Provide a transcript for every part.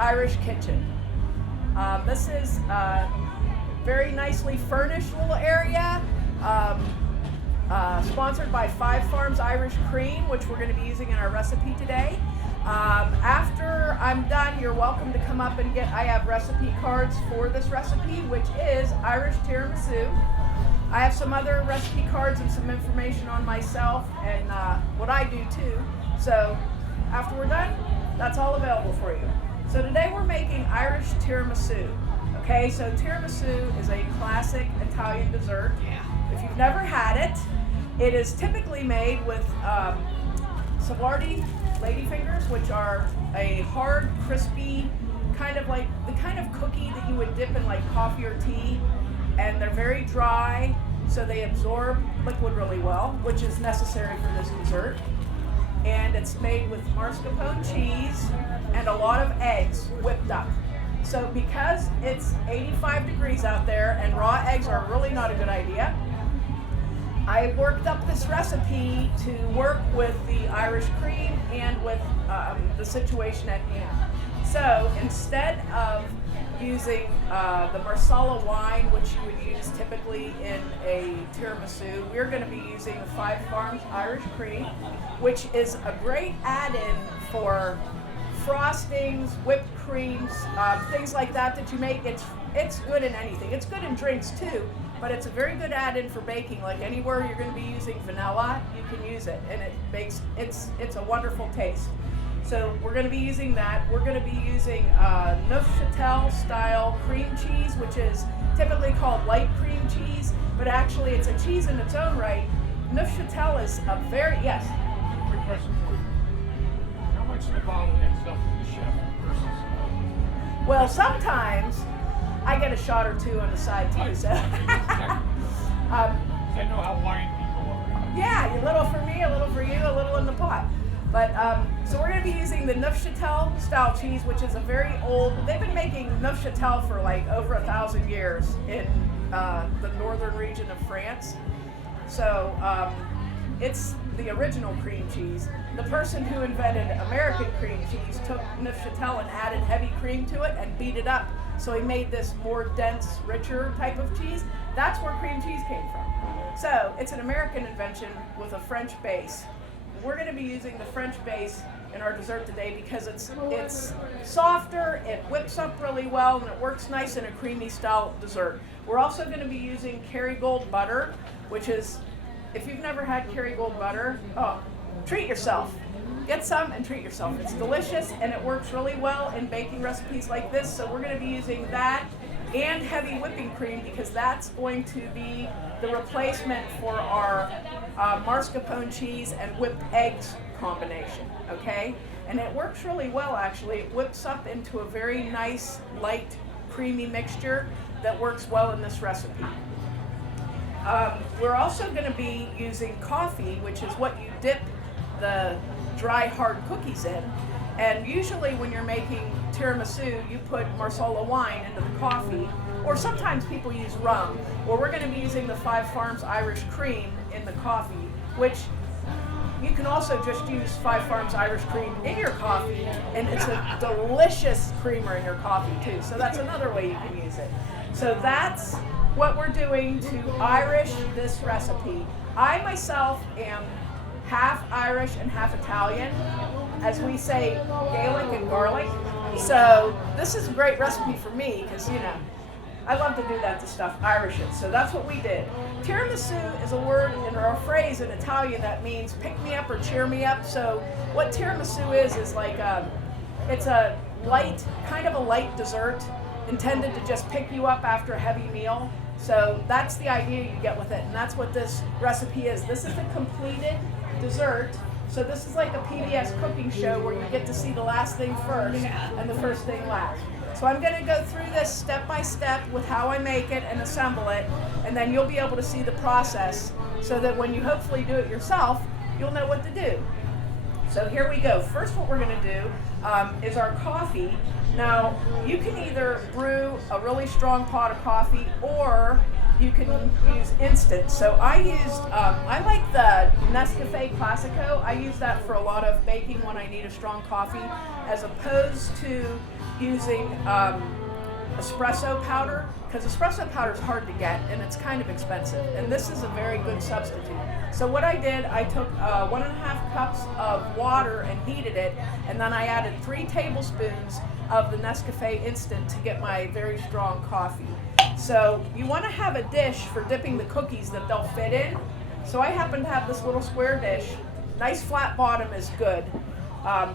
Irish Kitchen. This is a very nicely furnished little area, sponsored by Five Farms Irish Cream, which we're going to be using in our recipe today. After I'm done, you're welcome to come up and I have recipe cards for this recipe, which is Irish Tiramisu. I have some other recipe cards and some information on myself and what I do too. So after we're done, that's all available for you. So today we're making Irish Tiramisu. Okay, so tiramisu is a classic Italian dessert. If you've never had it, it is typically made with Savoiardi ladyfingers, which are a hard, crispy, kind of like the kind of cookie that you would dip in like coffee or tea, and they're very dry, so they absorb liquid really well, which is necessary for this dessert. And it's made with mascarpone cheese and a lot of eggs whipped up. So because it's 85 degrees out there and raw eggs are really not a good idea, I worked up this recipe to work with the Irish cream and with the situation at hand. So instead of using the Marsala wine, which you would use typically in a tiramisu, we're going to be using the Five Farms Irish cream, which is a great add-in for frostings, whipped creams, things like that you make. It's good in anything. It's good in drinks too, but it's a very good add-in for baking. Like anywhere you're going to be using vanilla, you can use it, and it's a wonderful taste. So we're going to be using that. We're going to be using Neufchâtel style cream cheese, which is typically called light cream cheese, but actually it's a cheese in its own right. Neufchâtel is a very, yes? Quick question for you. How much of the bottle ends up with the chef versus? Well, sometimes I get a shot or two on the side too, so. I know how wine people are. Yeah, a little for me, a little for you, a little in the pot. But so we're going to be using the Neufchâtel style cheese, which is a very old. They've been making Neufchâtel for like over 1,000 years in the northern region of France. So it's the original cream cheese. The person who invented American cream cheese took Neufchâtel and added heavy cream to it and beat it up. So he made this more dense, richer type of cheese. That's where cream cheese came from. So it's an American invention with a French base. We're going to be using the French base in our dessert today because it's softer, it whips up really well, and it works nice in a creamy style dessert. We're also going to be using Kerrygold butter, which is, if you've never had Kerrygold butter, treat yourself. Get some and treat yourself. It's delicious and it works really well in baking recipes like this. So we're going to be using that and heavy whipping cream because that's going to be the replacement for our mascarpone cheese and whipped eggs combination, okay? And it works really well actually. It whips up into a very nice, light, creamy mixture that works well in this recipe. We're also going to be using coffee, which is what you dip the dry, hard cookies in. And usually when you're making tiramisu, you put Marsala wine into the coffee, or sometimes people use rum. Well, we're going to be using the Five Farms Irish cream in the coffee, which you can also just use Five Farms Irish cream in your coffee, and it's a delicious creamer in your coffee too. So that's another way you can use it. So that's what we're doing to Irish this recipe. I myself am half Irish and half Italian, as we say Gaelic and garlic. So this is a great recipe for me because, you know, I love to do that to stuff, Irish it. So that's what we did. Tiramisu is a word or a phrase in Italian that means pick me up or cheer me up. So what tiramisu is like it's a light, kind of a light dessert intended to just pick you up after a heavy meal. So that's the idea you get with it, and that's what this recipe is. This is the completed dessert. So this is like a PBS cooking show where you get to see the last thing first and the first thing last. So I'm going to go through this step by step with how I make it and assemble it, and then you'll be able to see the process so that when you hopefully do it yourself, you'll know what to do. So here we go. First what we're going to do is our coffee. Now you can either brew a really strong pot of coffee or you can use instant. So I used, I like the Nescafe Classico. I use that for a lot of baking when I need a strong coffee, as opposed to using espresso powder, because espresso powder is hard to get and it's kind of expensive. And this is a very good substitute. So what I did, I took 1.5 cups of water and heated it, and then I added 3 tablespoons of the Nescafe Instant to get my very strong coffee. So you want to have a dish for dipping the cookies that they'll fit in. So I happen to have this little square dish. Nice flat bottom is good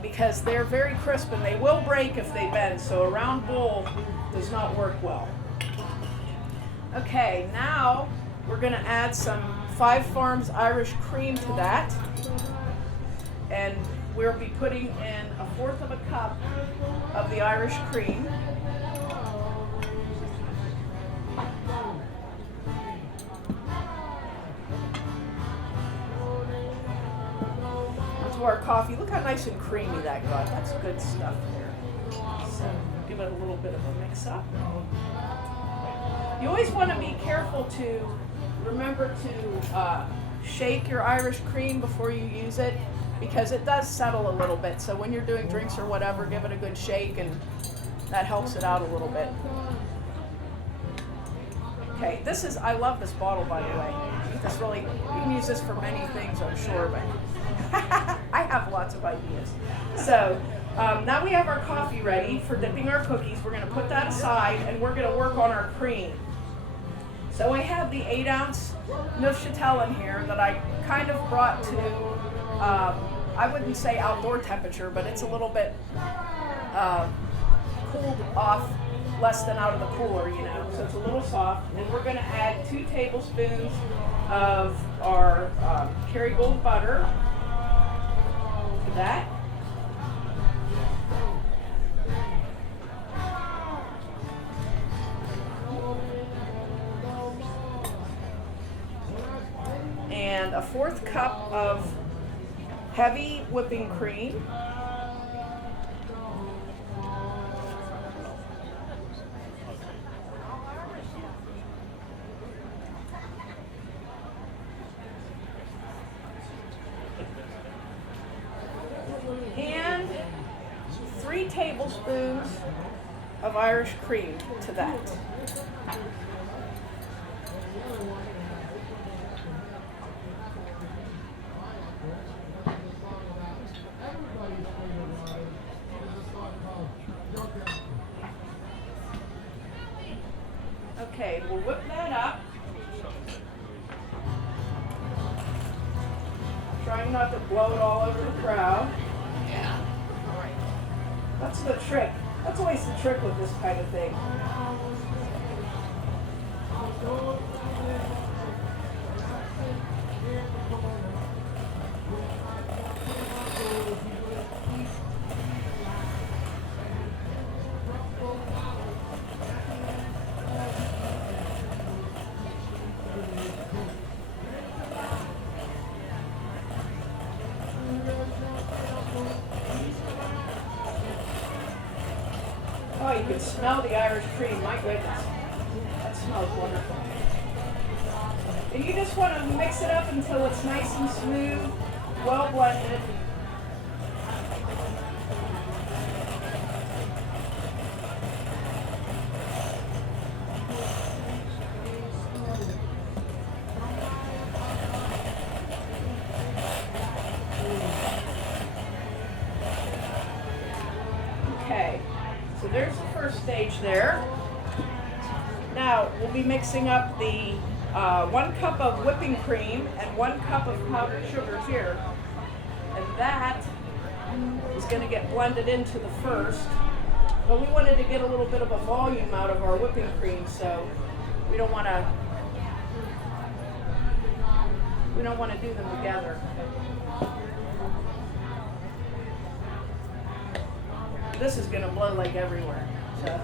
because they're very crisp and they will break if they bend. So a round bowl does not work well. Okay, now we're going to add some Five Farms Irish cream to that. And we'll be putting in 1/4 of a cup of the Irish cream. Into our coffee. Look how nice and creamy that got. That's good stuff there. So give it a little bit of a mix up. You always want to be careful to remember to shake your Irish cream before you use it, because it does settle a little bit. So when you're doing drinks or whatever, give it a good shake and that helps it out a little bit. Okay, this is, I love this bottle, by the way. This really, you can use this for many things, I'm sure, but I have lots of ideas. So now we have our coffee ready for dipping our cookies. We're going to put that aside and we're going to work on our cream. So I have the 8-ounce Neufchâtel in here that I kind of brought to, I wouldn't say outdoor temperature, but it's a little bit cooled off, less than out of the cooler, you know, so it's a little soft. And we're going to add 2 tablespoons of our Kerrygold butter to that. And 1/4 cup of heavy whipping cream. And 3 tablespoons of Irish cream to that. Okay, we'll whip that up. Trying not to blow it all over the crowd. Yeah. That's the trick. That's always the trick with this kind of thing. Oh, you can smell the Irish cream. My goodness. That smells wonderful. And you just want to mix it up until it's nice and smooth, well blended. Okay. So there's the first stage there. Now we'll be mixing up the 1 cup of whipping cream and 1 cup of powdered sugar here. And that is going to get blended into the first. But we wanted to get a little bit of a volume out of our whipping cream, so we don't want to do them together. This is going to blow like everywhere. So.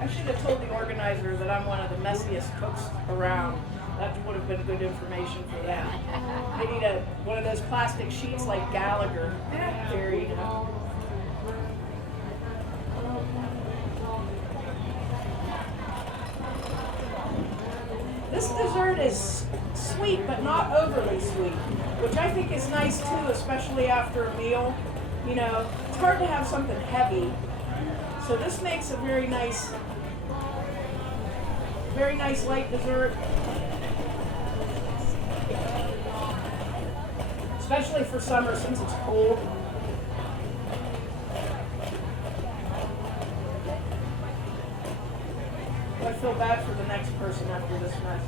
I should have told the organizer that I'm one of the messiest cooks around. That would have been good information for them. They need one of those plastic sheets like Gallagher. Here, you know. dessert is sweet, but not overly sweet, which I think is nice too, especially after a meal. You know, it's hard to have something heavy. So this makes a very nice light dessert. Especially for summer since it's cold. I feel bad for the next person after this mess.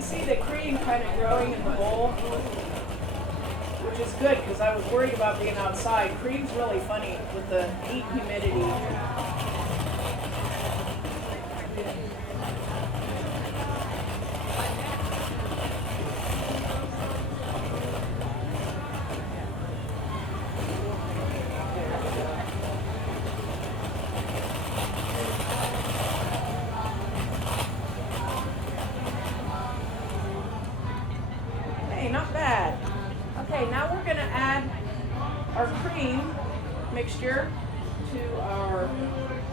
See the cream kind of growing in the bowl, which is good because I was worried about being outside. Cream's really funny with the heat and humidity. Not bad. Okay, now we're going to add our cream mixture to our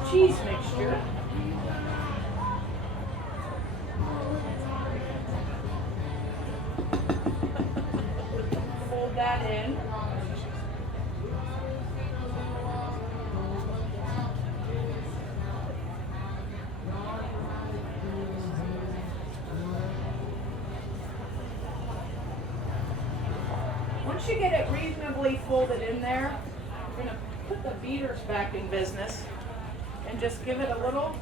cheese mixture. Fold that in. Once you get it reasonably folded in there, we're going to put the beaters back in business and just give it a little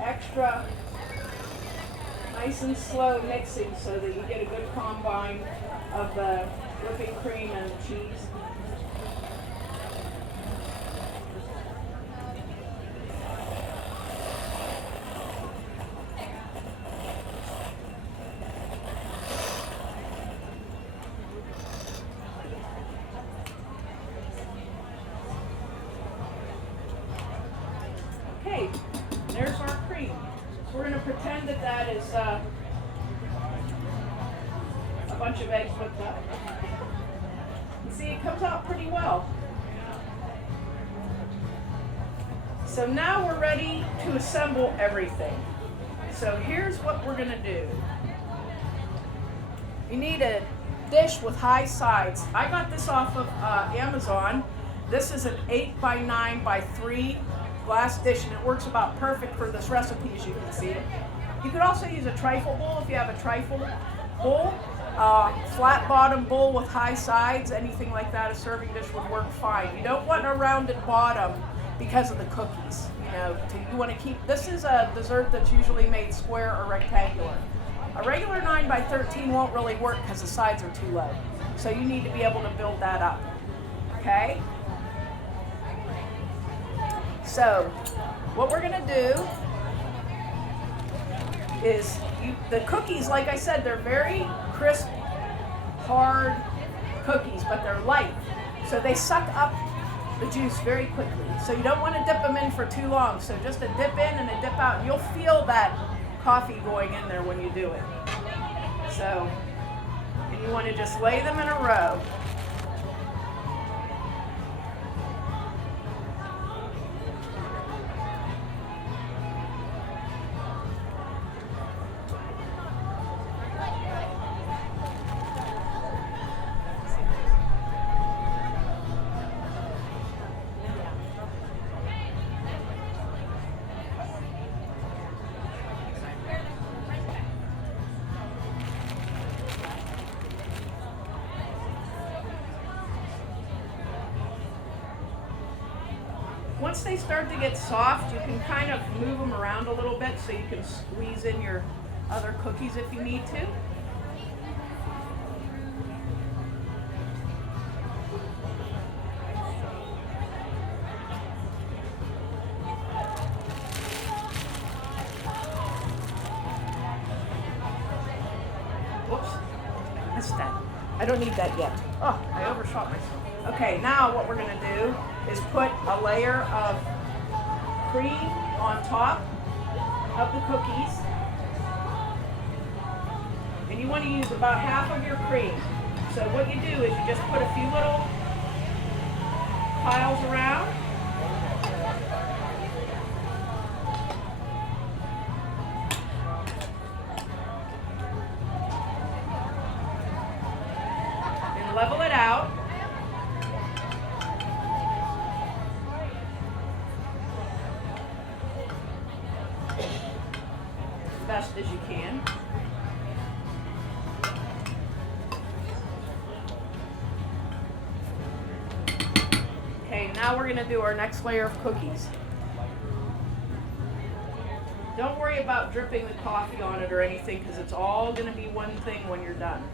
extra nice and slow mixing so that you get a good combine of the whipping cream and the cheese. Okay, there's our cream. So we're going to pretend that that is a bunch of eggs whipped up. You see, it comes out pretty well. So now we're ready to assemble everything. So here's what we're going to do. You need a dish with high sides. I got this off of Amazon. This is an 8 by 9 by 3 glass dish, and it works about perfect for this recipe, as you can see it. You could also use a trifle bowl if you have a trifle bowl. Flat bottom bowl with high sides, anything like that, a serving dish would work fine. You don't want a rounded bottom because of the cookies. You want to keep, this is a dessert that's usually made square or rectangular. A regular 9 by 13 won't really work because the sides are too low. So you need to be able to build that up. Okay? So, what we're going to do is, the cookies, like I said, they're very crisp, hard cookies, but they're light. So they suck up the juice very quickly. So you don't want to dip them in for too long. So just a dip in and a dip out. And you'll feel that coffee going in there when you do it. So, and you want to just lay them in a row. Once they start to get soft, you can kind of move them around a little bit so you can squeeze in your other cookies if you need to. Whoops, I missed that. I don't need that yet. Oh, I overshot myself. Okay, now what we're going to do is put a layer of cream on top of the cookies. And you want to use about half of your cream. So what you do is you just put a few little piles around. And level it out. As best as you can. Okay, now we're going to do our next layer of cookies. Don't worry about dripping the coffee on it or anything because it's all going to be one thing when you're done.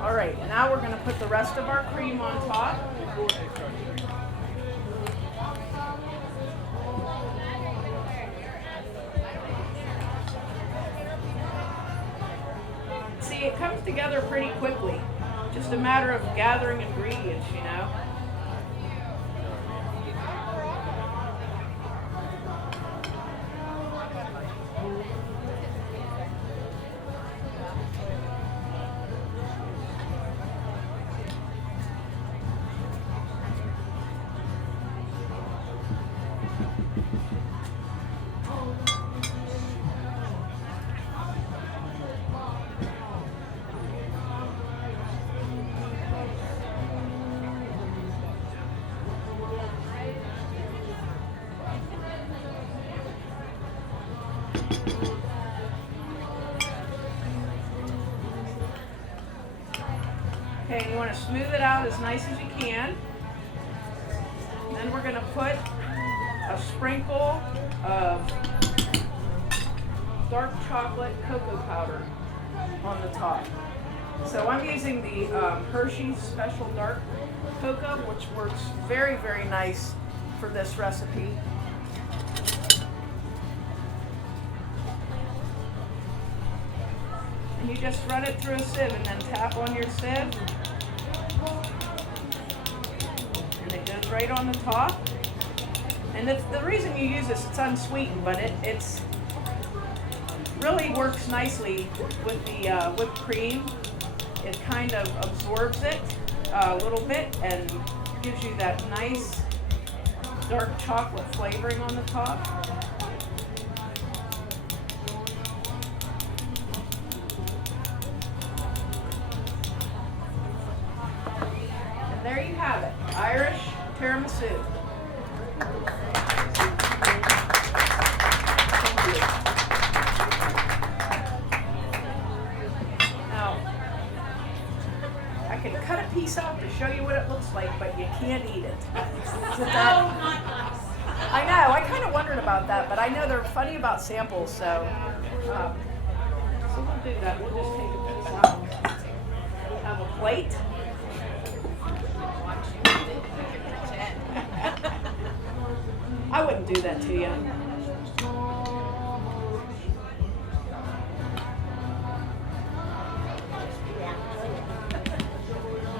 All right, now we're going to put the rest of our cream on top. See, it comes together pretty quickly. Just a matter of gathering ingredients, you know. Okay, you want to smooth it out as nice as you can. Then we're going to put a sprinkle of dark chocolate cocoa powder on the top. So I'm using the Hershey's Special Dark Cocoa, which works very, very nice for this recipe. And you just run it through a sieve and then tap on your sieve. And it goes right on the top. And the reason you use this, it's unsweetened, but it's really works nicely with the whipped cream. It kind of absorbs it a little bit and gives you that nice dark chocolate flavoring on the top. And there you have it, Irish tiramisu. Cut a piece out to show you what it looks like, but you can't eat it. I know, I kind of wondered about that, but I know they're funny about samples, so we'll do that. We'll just take a piece out. We'll have a plate. I wouldn't do that to you.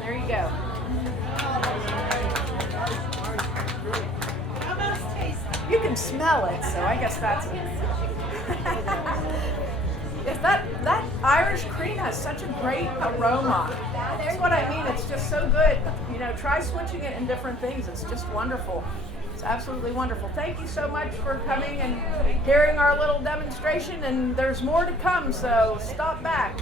There you go. You can smell it, so I guess that's it. If that Irish cream has such a great aroma. That's what I mean. It's just so good. You know, try switching it in different things. It's just wonderful. It's absolutely wonderful. Thank you so much for coming and hearing our little demonstration. And there's more to come, so stop back.